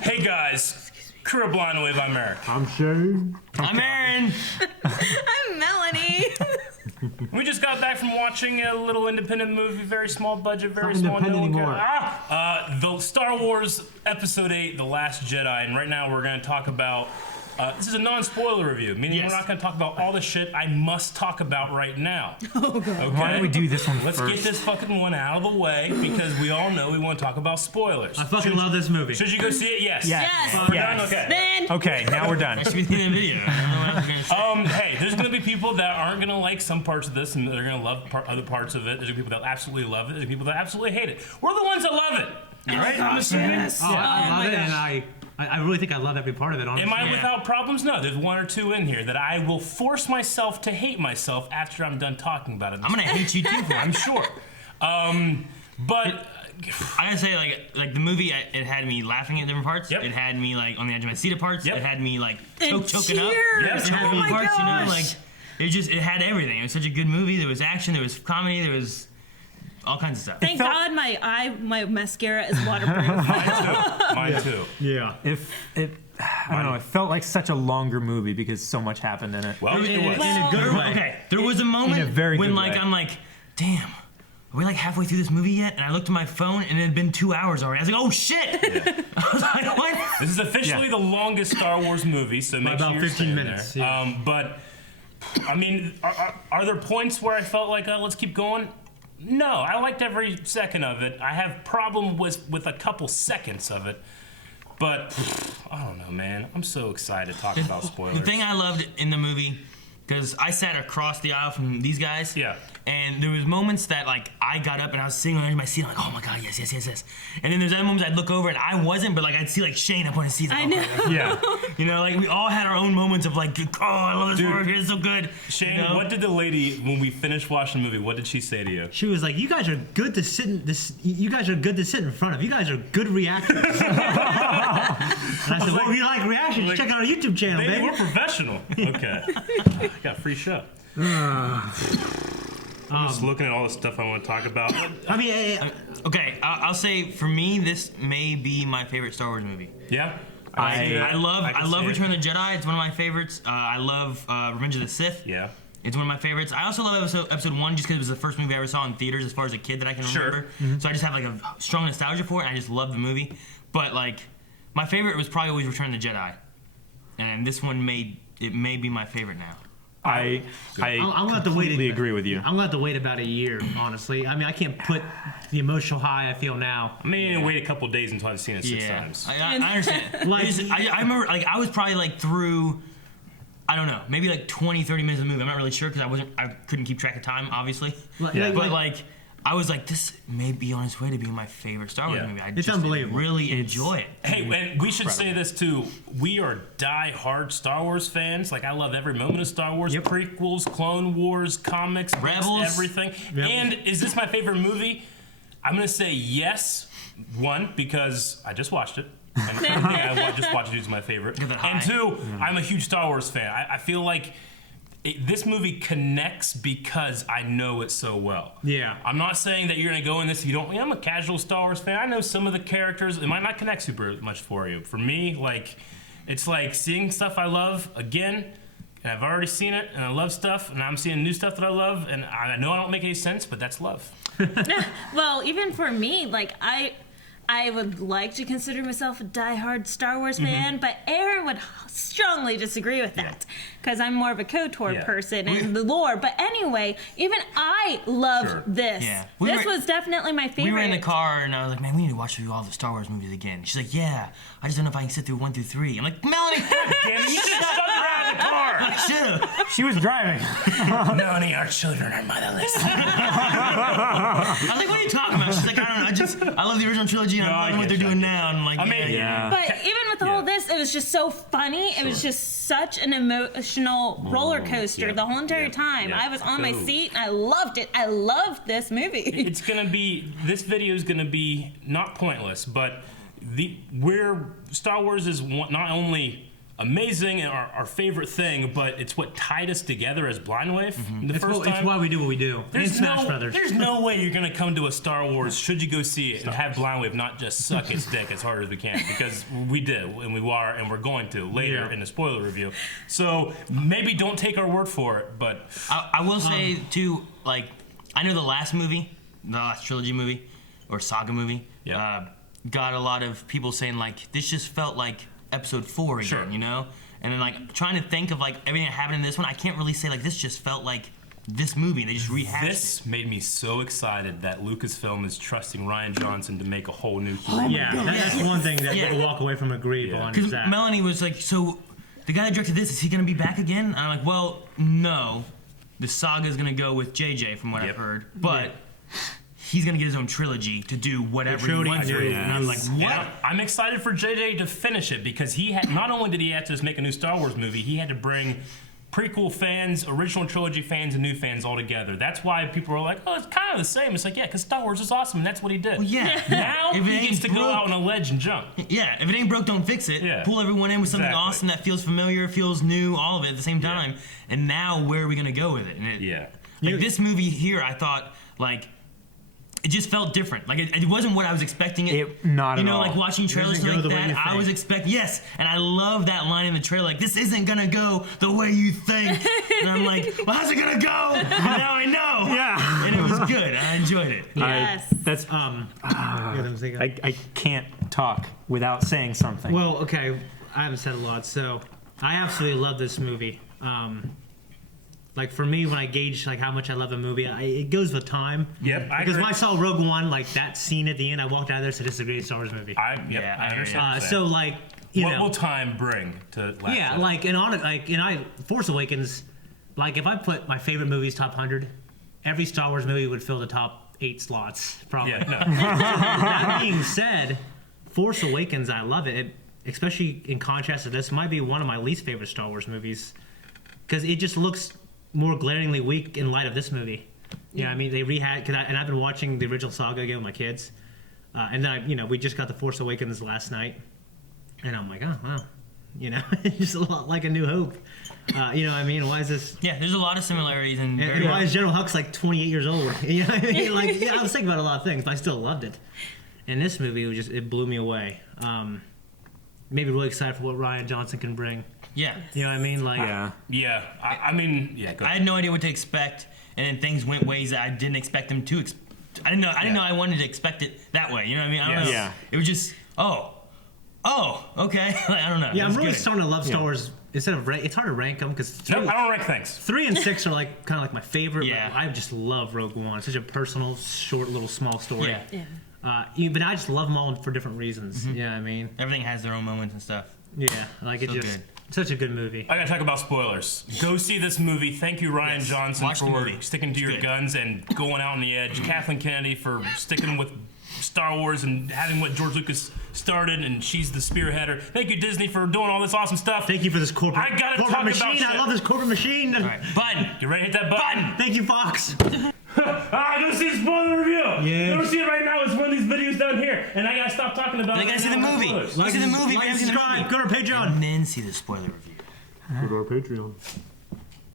Hey guys, Career Blind Wave, I'm Eric. I'm Shane. I'm Aaron. I'm Melanie. We just got back from watching a little independent movie, very small budget, very small. Independent anymore. The Star Wars Episode 8, The Last Jedi, and right now we're going to talk about. This is a non-spoiler review, meaning we're not going to talk about all the shit I must talk about right now. Okay? Why don't we do this one Let's first? get this fucking one out of the way because we all know we want to talk about spoilers. I fucking love this movie. Should you go see it? Yes. Yes. We're done? Okay. Then Okay, now we're done. That should be the end of the video. I don't know what I'm gonna say. Hey, there's gonna be people that aren't gonna like some parts of this, and they're gonna love other parts of it. There's gonna be people that absolutely love it. There's gonna be people that absolutely hate it. We're the ones that love it, right? I'm assuming. yes. Oh, I love my it, gosh. and I really think I love every part of it, honestly. Am I Yeah. without problems? No. There's one or two in here that I will force myself to hate myself after I'm done talking about it. I'm gonna hate you too for I'm it. sure. But I gotta say, like the movie, it had me laughing at different parts. Yep. It had me like on the edge of my seat at parts. Yep. It had me like And choking up. tears. Yes. It had Oh me my parts, you know, gosh. like it had everything. It was such a good movie. There was action. There was comedy. There was all kinds of stuff. Thank God my mascara is waterproof. mine too. Yeah. I don't know. It felt like such a longer movie because so much happened in it. Well, it was. In a good way. Okay, there was a moment In a very when good like way. I'm like, damn. Are we like halfway through this movie yet? And I looked at my phone and it had been 2 hours already. I was like, oh shit! I was like, what? This is officially the longest Star Wars movie, so make about sure you're 15 staying minutes, there. yeah. But I mean, are there points where I felt like let's keep going? No, I liked every second of it. I have problem with a couple seconds of it, but I don't know, man. I'm so excited to talk about spoilers. The thing I loved in the movie, because I sat across the aisle from these guys. Yeah. And there was moments that like I got up and I was sitting on the edge of my seat. I'm like, oh my god, yes. And then there's other moments I'd look over and I wasn't, but like I'd see like Shane up on his seat. Like, I oh, know. my God. Yeah. You know, like we all had our own moments of like, oh, I love this Dude. word. It's so good. Shane, you know? what did the lady when we finished watching the movie? What did she say to you? She was like, "You guys are good to sit in this. You guys are good to sit in front of. You guys are good reactors." And I said, "Well, if you like reactions, check out our YouTube channel, Baby, baby." we're professional. Okay. Got free show. I'm just looking at all the stuff I want to talk about. I mean, Okay, I'll say for me, this may be my favorite Star Wars movie. Yeah. I love see it. Return of the Jedi. It's one of my favorites. I love Revenge of the Sith. Yeah. It's one of my favorites. I also love episode 1 just because it was the first movie I ever saw in theaters as far as a kid that I can Sure. remember. So I just have like a strong nostalgia for it, and I just love the movie. But like, my favorite was probably always Return of the Jedi. And this one may be my favorite now. I I'm gonna have to wait. completely agree with you. I'm gonna have to wait about a year, honestly. I mean, I can't put the emotional high I feel now. I mean, wait a couple days until I've seen it six times. I understand. Like- I remember, like, I was probably like through, I don't know, maybe like 20, 30 minutes of the movie. I'm not really sure because I couldn't keep track of time, obviously. Yeah. But like, I was like, this may be on its way to being my favorite Star Wars Yeah. movie. I It's just unbelievable. really enjoy it. Hey, and we should say this too. We are die-hard Star Wars fans. Like, I love every moment of Star Wars. Yep. Prequels, Clone Wars, comics, books, Rebels. everything. Yep. And is this my favorite movie? I'm going to say yes. One, because I just watched it. And I just watched it. It's my favorite. Get that And high. two, I'm a huge Star Wars fan. I feel like this movie connects because I know it so well. Yeah. I'm not saying that you're going to go in this if you don't. I'm a casual Star Wars fan. I know some of the characters. It might not connect super much for you. For me, like, it's like seeing stuff I love again, and I've already seen it, and I love stuff, and I'm seeing new stuff that I love, and I know I don't make any sense, but that's love. Well, even for me, like I would like to consider myself a diehard Star Wars fan, but Aaron would strongly disagree with that because I'm more of a KOTOR Yeah. person and the lore. But anyway, even I loved Sure. this. Yeah. This was definitely my favorite. We were in the car and I was like, man, we need to watch through all the Star Wars movies again. She's like, yeah, I just don't know if I can sit through 1 through 3. I'm like, Melanie, Damn it, you just stuck around in the car! I should've. She was driving. Melanie, our children are motherless. I was like, what are you talking about? She's like, I don't know, I love the original trilogy and No, I I love what get they're you, I doing get now. And I'm like, I mean, yeah. But even with the whole this, it was just so funny. It was just such an emotional roller coaster yeah, the whole entire yeah, time. yeah. I was on my So- seat and I loved it. I loved this movie. It's gonna be, this video is gonna be not pointless, but where Star Wars is not only amazing and our favorite thing, but it's what tied us together as Blind Wave the first time. It's why we do what we do. And Smash Brothers. There's no way you're gonna come to a Star Wars, should you go see it, and have Blind Wave not just suck its dick as hard as we can, because we did, and we are, and we're going to later in the spoiler review. So maybe don't take our word for it, but I will say too, like, I know the last movie, the last trilogy movie or saga movie, got a lot of people saying like this just felt like episode 4 again, you know? And then like trying to think of like everything that happened in this one, I can't really say like this just felt like this movie. And they just rehashed this made me so excited that Lucasfilm is trusting Rian Johnson to make a whole new That's one thing that we'll walk away from agree on. Because Melanie was like, so the guy that directed this, is he going to be back again? And I'm like, well, no. The saga is going to go with JJ from what I've heard. But he's going to get his own trilogy to do whatever he wants to. And I'm like, what? Yeah, I'm excited for JJ to finish it, because he had, not only did he have to just make a new Star Wars movie, he had to bring prequel fans, original trilogy fans, and new fans all together. That's why people are like, oh, it's kind of the same. It's like, yeah, because Star Wars is awesome, and that's what he did. Well, yeah. Now If it he ain't gets to go broke- out on a ledge and jump. Yeah, if it ain't broke, don't fix it. Yeah. Pull everyone in with something Exactly. awesome that feels familiar, feels new, all of it at the same time. And now, where are we going to go with it? And like this movie here, I thought, like, it just felt different. Like it wasn't what I was expecting Not you at know, all. like watching trailers Doesn't go like the way that. you I think. was expecting and I love that line in the trailer. Like this isn't gonna go the way you think. And I'm like, well, how's it gonna go? And now I know. Yeah. And it was good. I enjoyed it. Yes. That's I can't talk without saying something. Well, okay, I haven't said a lot, so I absolutely love this movie. Like for me, when I gauge like how much I love a movie, it goes with time. Yep, I Because agree. when I saw Rogue One, like that scene at the end, I walked out of there and said, "This is a great Star Wars movie." I I hear understand. you. what you're saying. So like, you what know, will time bring to Last yeah, Jedi? like and on it, like Force Awakens, like if I put my favorite movies top 100, every Star Wars movie would fill the top 8 slots probably. Yeah, no. That being said, Force Awakens, I love it, especially in contrast to this. Might be one of my least favorite Star Wars movies because it just looks more glaringly weak in light of this movie. Yeah, I mean they and I've been watching the original saga again with my kids, and then we just got the Force Awakens last night, and I'm like, oh wow, it's just a lot like A New Hope. You know what I mean? Why is this? Yeah, there's a lot of similarities and And why is General Hux like 28 years old? You know what I mean? Like, I was thinking about a lot of things, but I still loved it. And this movie it blew me away. Maybe really excited for what Rian Johnson can bring. yeah. You know what I mean? Like, Yeah, I mean, go I ahead. had no idea what to expect, and then things went ways that I didn't expect them to. I didn't know I wanted to expect it that way. You know what I mean? I don't know. Yeah. It was just okay. Like, I don't know. yeah, It I'm was really good. starting to love Star Wars. Instead of it's hard to rank them because No, I don't rank things. 3 and 6 are like kind of like my favorite. Yeah. But I just love Rogue One. It's such a personal, short, little, small story. Yeah. But I just love them all for different reasons. You know what I mean? Everything has their own moments and stuff. Yeah, like it So just good. such a good movie. I gotta talk about spoilers. Go see this movie. Thank you, Rian Yes. Johnson, Watch the for movie. sticking to your good. guns and going out on the edge. Kathleen Kennedy for sticking with Star Wars and having what George Lucas started, and she's the spearheader. Thank you, Disney, for doing all this awesome stuff. Thank you for this corporate, I gotta corporate talk about machine. shit. I love this corporate machine. All right, button. You ready to hit that button? Thank you, Fox. Go see the spoiler review. Yeah. Go see it right now. It's one of these videos down here, and I gotta stop talking about I it. gotta see the movie. Spoilers. Like, see the movie. Like, We haven't seen the subscribe. movie. Go to our Patreon. And then see the spoiler review. Go to our Patreon.